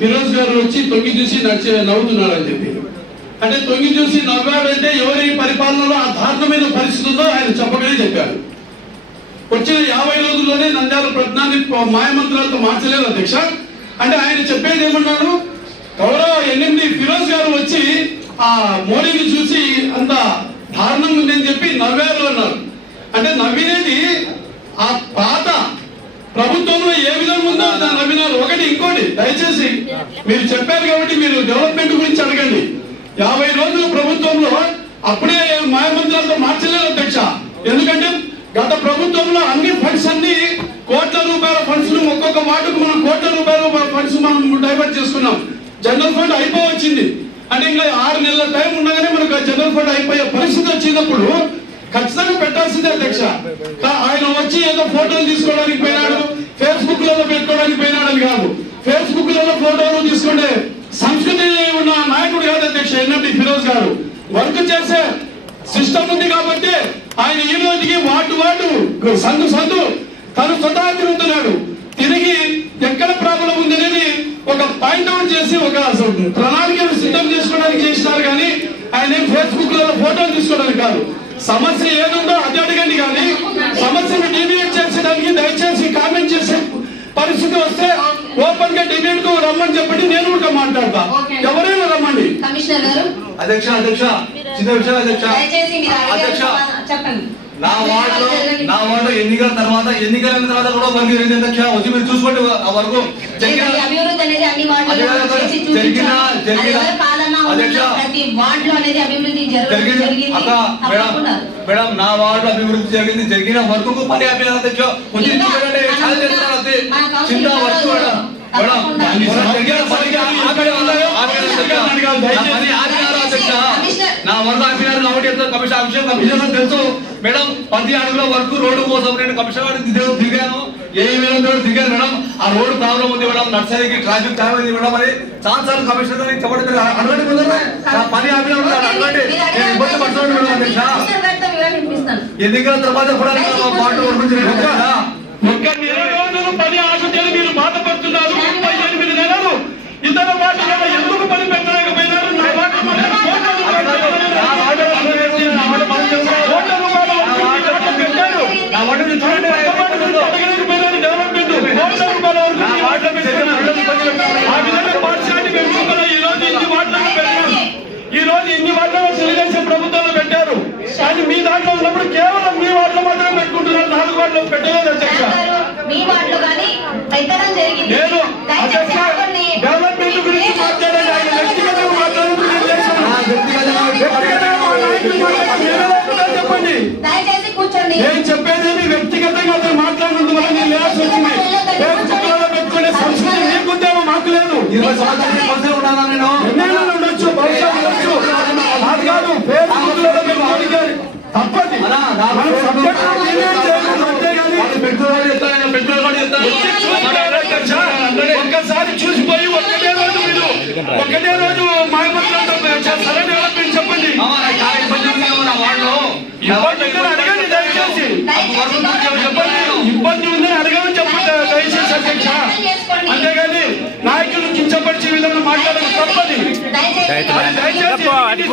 ఫిరోజ్ గారు వచ్చి తొంగి చూసి నడిచే నవ్వుతున్నాడు అని చెప్పి. అంటే తొంగి చూసి నవ్వాడంటే ఎవరి పరిపాలనలో ఆ దారుణమైన పరిస్థితి ఉందో ఆయన చెప్పగానే చెప్పారు. వచ్చిన యాభై రోజుల్లోనే నంద్యాల ప్రజ్ఞాన్ని మాయమంత్రాలతో మార్చలేదు అధ్యక్ష. అంటే ఆయన చెప్పేది ఏమన్నాడు? గౌరవ ఎన్ఎండి ఫిరోజ్ గారు వచ్చి ఆ మోడీని చూసి అంత దారుణంగా ఉందని చెప్పి నవ్వారు అన్నారు. అంటే నవ్వినేది ఆ పాత ప్రభుత్వంలో ఏ విధంగా ఉందో దాన్ని నవ్వినారు ఒకటి ఇంకోటి దయచేసి మీరు చెప్పారు కాబట్టి మీరు డెవలప్మెంట్ గురించి అడగండి. యాభై రోజులు ప్రభుత్వంలో అప్పుడే మాయమంత్రాలతో మార్చలేదు అధ్యక్ష. ఎందుకంటే గత ప్రభుత్వంలో అన్ని ఫండ్స్ అన్ని కోట్ల రూపాయల ఫండ్స్ ఒక్కొక్క వార్డుకు మనం కోట్ల రూపాయల ఫండ్స్ మనం డైవర్ట్ చేసుకున్నాం. జనరల్ ఫండ్ అయిపోవచ్చింది. అంటే ఇంకా ఆరు నెలల టైం ఉండగానే మనకు జనరల్ ఫండ్ అయిపోయే పరిస్థితి వచ్చినప్పుడు ఖచ్చితంగా పెట్టాల్సిందే అధ్యక్ష. ఆయన వచ్చి ఏదో ఫోటోలు తీసుకోవడానికి పోయినాడు ఫేస్బుక్లలో పెట్టుకోవడానికి పోయినాడు అని కాదు. ఫేస్బుక్లలో ఫోటోలు తీసుకుంటే సంస్కృతి ఉన్న నాయకుడు కాదు అధ్యక్ష ఎన్ఎండి ఫిరోజ్ గారు. వర్క్ చేసే సిస్టమ్ ఉంది కాబట్టి ఆయన ఈ రోజుకి వాటు వాటు సందు సందు తను స్వతహా తిరుగుతున్నాడు. తిరిగి ఎక్కడ ప్రాబ్లం ఉంది అనేది ఒక పాయింట్ అవుట్ చేసి ఒక ప్రణాళికను సిద్ధం చేసుకోవడానికి చేసినారు కానీ ఆయన ఫేస్బుక్లో ఫోటోలు తీసుకోవడానికి కాదు. సమస్య ఏదుందో అది అడగండి కానీ సమస్యను డిబేట్ చేసడానికి దయచేసి కామెంట్ చేసే పరిస్థితి వస్తే ఓపెన్గా డిబేట్కు రమ్మని చెప్పండి నేను కూడా మాట్లాడతా. ఎవరైనా రమ్మండి. కమిషనర్ గారు. అధ్యక్ష అధ్యక్ష చిన్న విషయం అధ్యక్ష. అధ్యక్ష చెప్పండి. నా వార్డులో నా వార్డులో ఎన్నికల తర్వాత ఎన్నికలైన తర్వాత కూడా వర్క్ జరిగింది అధ్యక్ష వచ్చి మీరు చూసుకోండి ఆ వరకు జరిగిన జరిగిన- జరిగిన- ప్రతి వార్డులో అనేది అభివృద్ధి జరిగింది. మేడం నా వార్డు అభివృద్ధి జరిగింది. జరిగిన వర్క్ పని చిన్న వర్క్. నా పని ఆపినారు కాబట్టి ఎంతో కమిషన్ కమిషన్ తెలుసు. మేడం పది అడుగుల వరకు రోడ్డు కోసం నేను కమిషన్ దిగాను. ఏ దగ్గర దిగాను మేడం ఆ రోడ్డు ప్రాబ్లం ఉంది మేడం నర్సరీకి ట్రాఫిక్ జామ్ అయింది మేడం మరి చాలా సార్లు కమిషనర్ గారికి చెప్పండి అడగండి ముందరే. నా పని అడగండి. నేను ఇబ్బంది పడుతున్నాను మేడం వినిపిస్తాను. ఎన్నికల తర్వాత కూడా నేను మా పార్టీ గురించి ఒక్క నెల రోజులు పని ఆశతేని మీరు బాధపడుతున్నారు ముప్పై ఎనిమిది నెలలు ఇతర వాటిలో ఎందుకు పని పెట్టలేకపోయినారు నా వాటి మీద కోట్ల రూపాయలు కోట్ల రూపాయల వరకు ఈ వాటిలో పెట్టారు. నా వాటి నుంచి చూడండి కొత్త వాటి గురించి అడగలేకపోయినారు డెవలప్మెంట్. కోట్ల రూపాయల వరకు ఈ వాటిలో పెట్టారు. ఆ విధంగా పాఠశాల పెంచుకున్న ఈ రోజు ఇన్ని వాటిలో పెట్టారు ఈ రోజు ఇన్ని వాటిలో తెలుగుదేశం ప్రభుత్వంలో పెట్టారు కానీ మీ దాంట్లో ఉన్నప్పుడు కేవలం మీ వాటిలో మాత్రమే వాటిలో పెట్టలేదు అధ్యక్ష. మీ వార్డులో కానీ పెట్టడం జరిగింది. నేను అధ్యక్ష. డెవలప్మెంట్ గురించి మాట్లాడాలి ఆయన వ్యక్తిగతంగా మాట్లాడుతున్న ఉద్దేశం. వ్యక్తిగతంగా మా నాయకులు మాట్లాడాలి. మీరేదో ఒకటే చెప్పండి. దయచేసి కూర్చోండి. నేను చెప్పేది వ్యక్తిగతంగా అతను మాట్లాడినందుకు వల్ల నేను లేయాల్సి వచ్చింది. ఫేస్బుక్లలో పెట్టుకునే సంస్కృతి మీకుందేమో మాకు లేదు. ఇరవై సంవత్సరాలు ఉన్నానా నేను? ఎన్నేళ్ళు ఉండొచ్చు బహుశా ఉండొచ్చు. అది కాదు ఫేస్బుక్లలో పెట్టుకోవడానికి తప్పది. మనం సబ్జెక్ట్ ఒక్కసారి చూసిపోయి ఒక్కటే రోజు మీరు ఒక్కటే రోజు మాయమంత్రాలతో చేస్తారా డెవలప్మెంట్ చెప్పండి. ఇబ్బంది ఉందని అడగండి దయచేసి. ఇబ్బంది ఉందని అడగమని చెప్పండి దయచేసి అధ్యక్ష. అంతేగాని నాయకులు కించపరిచే విధంగా మాట్లాడడం తప్పది. దయచేసి అది